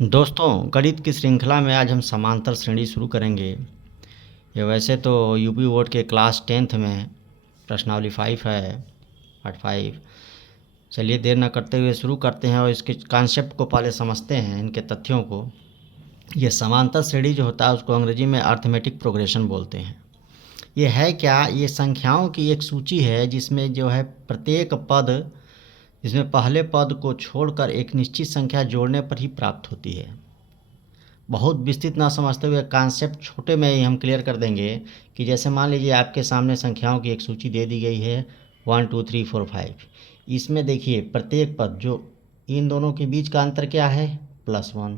दोस्तों, गणित की श्रृंखला में आज हम समांतर श्रेणी शुरू करेंगे। ये वैसे तो यूपी बोर्ड के क्लास 10th में प्रश्नावली 5 है, पार्ट 5। चलिए देर न करते हुए शुरू करते हैं और इसके कॉन्सेप्ट को पहले समझते हैं, इनके तथ्यों को। ये समांतर श्रेणी जो होता है उसको अंग्रेजी में अर्थमेटिक प्रोग्रेशन बोलते हैं। ये है क्या? ये संख्याओं की एक सूची है जिसमें जो है प्रत्येक पद, जिसमें पहले पद को छोड़कर एक निश्चित संख्या जोड़ने पर ही प्राप्त होती है। बहुत विस्तृत ना समझते हुए कॉन्सेप्ट छोटे में ही हम क्लियर कर देंगे कि जैसे मान लीजिए आपके सामने संख्याओं की एक सूची दे दी गई है 1 2 3 4 5। इसमें देखिए प्रत्येक पद, जो इन दोनों के बीच का अंतर क्या है, +1।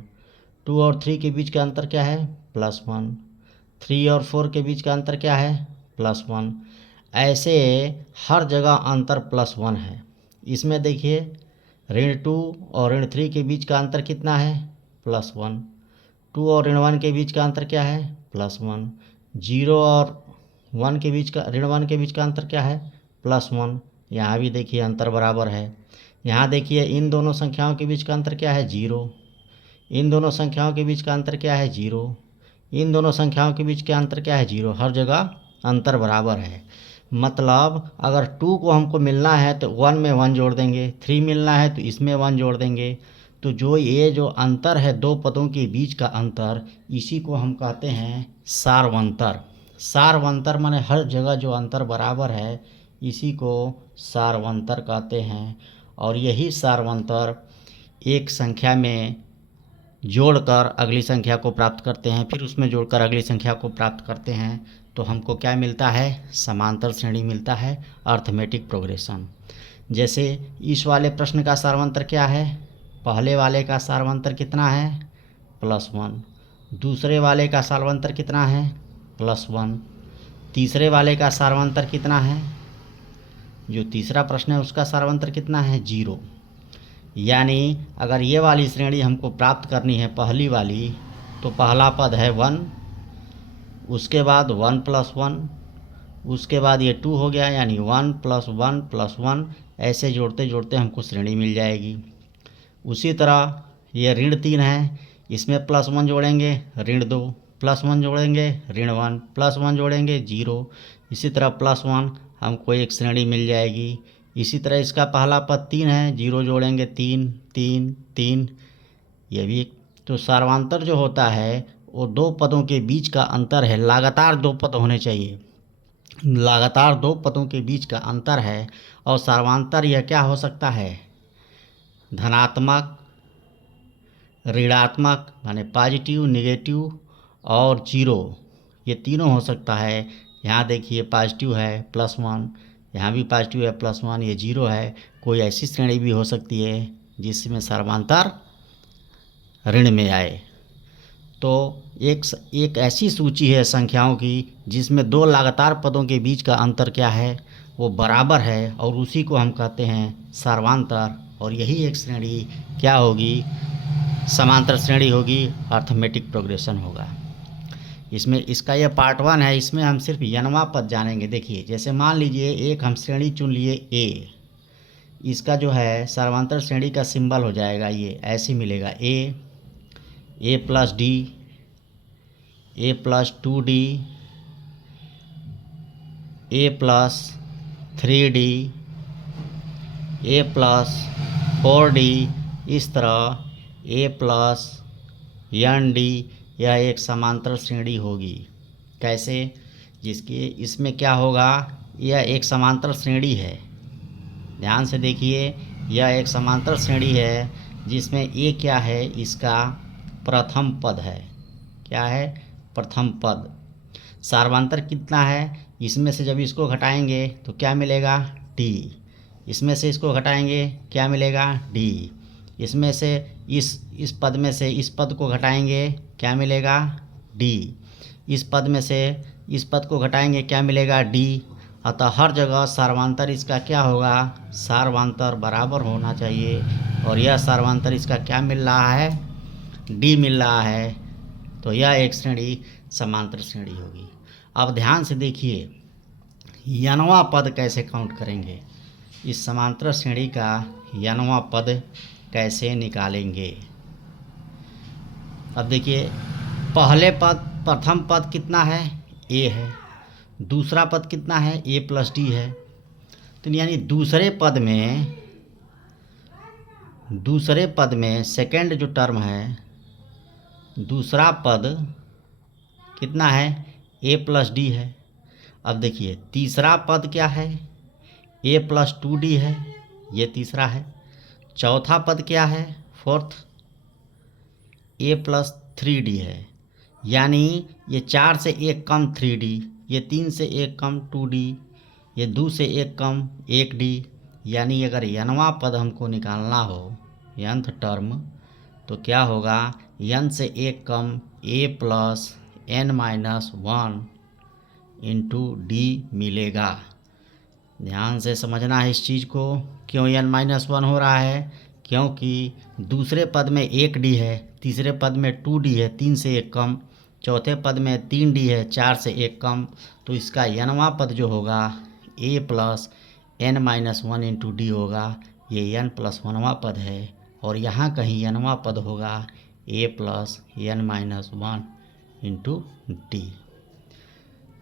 2 और 3 के बीच का अंतर क्या है, +1। 3 और 4 के बीच का अंतर क्या है, +1। ऐसे हर जगह अंतर +1 है। इसमें देखिए ऋण 2 और ऋण 3 के बीच का अंतर कितना है, +1। 2 और ऋण 1 के बीच का अंतर क्या है, +1। 0 और 1 के बीच का, ऋण 1 के बीच का अंतर क्या है, +1। यहाँ भी देखिए अंतर बराबर है। यहाँ देखिए इन दोनों संख्याओं के बीच का अंतर क्या है, 0। इन दोनों संख्याओं के बीच का अंतर क्या है, 0। इन दोनों संख्याओं के बीच का अंतर क्या है, 0। हर जगह अंतर बराबर है। मतलब अगर 2 को हमको मिलना है तो 1 में 1 जोड़ देंगे, 3 मिलना है तो इसमें 1 जोड़ देंगे। तो जो अंतर है दो पदों के बीच का अंतर, इसी को हम कहते हैं सारवंतर। सारवंतर माने हर जगह जो अंतर बराबर है, इसी को सारवंतर कहते हैं। और यही सारवंतर एक संख्या में जोड़कर अगली संख्या को प्राप्त करते हैं, फिर उसमें जोड़कर अगली संख्या को प्राप्त करते हैं, तो हमको क्या मिलता है, समांतर श्रेणी मिलता है, अर्थमेटिक प्रोग्रेशन। जैसे इस वाले प्रश्न का सारवंतर क्या है, पहले वाले का सारवंतर कितना है, +1। दूसरे वाले का सारवंतर कितना है, +1। तीसरे वाले का सारवंतर कितना है, जो तीसरा प्रश्न है उसका सारवंतर कितना है, 0। यानी अगर ये वाली श्रेणी हमको प्राप्त करनी है, पहली वाली, तो पहला पद है 1, उसके बाद 1 + 1, उसके बाद ये 2 हो गया, यानी 1 + 1 + 1। ऐसे जोड़ते जोड़ते हमको श्रेणी मिल जाएगी। उसी तरह ये ऋण 3 है, इसमें +1 जोड़ेंगे, ऋण 2 +1 जोड़ेंगे, ऋण 1 +1 जोड़ेंगे, 0। इसी तरह +1 हमको एक श्रेणी मिल जाएगी। इसी तरह इसका पहला पद 3 है, 0 जोड़ेंगे, 3 3 3। ये भी तो सारवांतर जो होता है वो दो पदों के बीच का अंतर है। लगातार दो पद होने चाहिए, लगातार दो पदों के बीच का अंतर है। और सारवांतर यह क्या हो सकता है, धनात्मक, ऋणात्मक माने पॉजिटिव, नेगेटिव और 0, ये तीनों हो सकता है। यहाँ देखिए पॉजिटिव है +1, यहाँ भी पॉजिटिव है +1, ये 0 है। कोई ऐसी श्रेणी भी हो सकती है जिसमें सारवांतर ऋण में आए। तो एक ऐसी सूची है संख्याओं की जिसमें दो लगातार पदों के बीच का अंतर क्या है, वो बराबर है, और उसी को हम कहते हैं सारवांतर। और यही एक श्रेणी क्या होगी, समांतर श्रेणी होगी, अर्थमेटिक प्रोग्रेशन होगा। इसमें इसका यह पार्ट 1 है, इसमें हम सिर्फ यनवा पद जानेंगे। देखिए जैसे मान लीजिए एक हम श्रेणी चुन लिए ए, इसका जो है सर्वांतर श्रेणी का सिंबल हो जाएगा, ये ऐसे मिलेगा ए + D, A + 2D, A + 3D, A + 4D। इस तरह A + ND यह एक समांतर श्रेणी होगी। कैसे, जिसके इसमें क्या होगा, यह एक समांतर श्रेणी है। ध्यान से देखिए, यह एक समांतर श्रेणी है जिसमें A क्या है, इसका प्रथम पद है। क्या है, प्रथम पद। सारवांतर कितना है, इसमें से जब इसको घटाएंगे तो क्या मिलेगा, D। इसमें से इसको घटाएंगे क्या मिलेगा, D। इसमें से इस पद में से इस पद को घटाएंगे क्या मिलेगा, D। इस पद में से इस पद को घटाएंगे क्या मिलेगा, D। अतः हर जगह सारवांतर इसका क्या होगा, सारवांतर बराबर होना चाहिए। और यह सारवांतर इसका क्या मिल रहा है, D मिल रहा है। तो यह एक श्रेणी समांतर श्रेणी होगी। अब ध्यान से देखिए यनवा पद कैसे काउंट करेंगे, इस समांतर श्रेणी का यनवा पद कैसे निकालेंगे। अब देखिए, पहले पद, प्रथम पद कितना है, ए है। दूसरा पद कितना है, ए प्लस डी है। तो यानी दूसरे पद में सेकंड जो टर्म है, दूसरा पद कितना है, ए प्लस डी है। अब देखिए, तीसरा पद क्या है, ए प्लस 2d है, ये तीसरा है। चौथा पद क्या है, फोर्थ, ए प्लस 3d है। यानी ये 4 से 1 कम 3d, ये 3 से 1 कम 2d, ये 2 से 1 कम 1d। यानी अगर n वां पद हमको निकालना हो, nth टर्म, तो क्या होगा, n से 1 कम a plus n-1 into D मिलेगा। ध्यान से समझना है इस चीज़ को। क्यों n-1 हो रहा है, क्योंकि दूसरे पद में 1d है, तीसरे पद में 2d है, 3 से 1 कम, चौथे पद में 3d है, 4 से 1 कम। तो इसका n वां पद जो होगा a plus n-1 into D होगा। ये n प्लस 1वां पद है, और यहाँ कहीं n वां पद होगा a plus n-1 into D.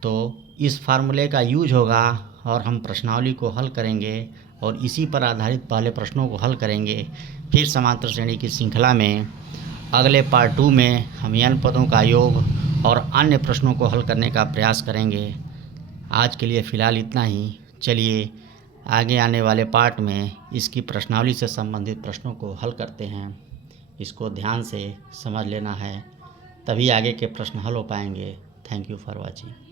तो इस फार्मूले का यूज होगा और हम प्रश्नावली को हल करेंगे और इसी पर आधारित पहले प्रश्नों को हल करेंगे। फिर समांतर श्रेणी की श्रृंखला में अगले पार्ट 2 में हम n पदों का योग और अन्य प्रश्नों को हल करने का प्रयास करेंगे। आज के लिए फ़िलहाल इतना ही। चलिए आगे आने वाले पार्ट में इसकी प्रश्नावली से संबंधित प्रश्नों को हल करते हैं। इसको ध्यान से समझ लेना है, तभी आगे के प्रश्न हल हो पाएंगे। Thank you for watching.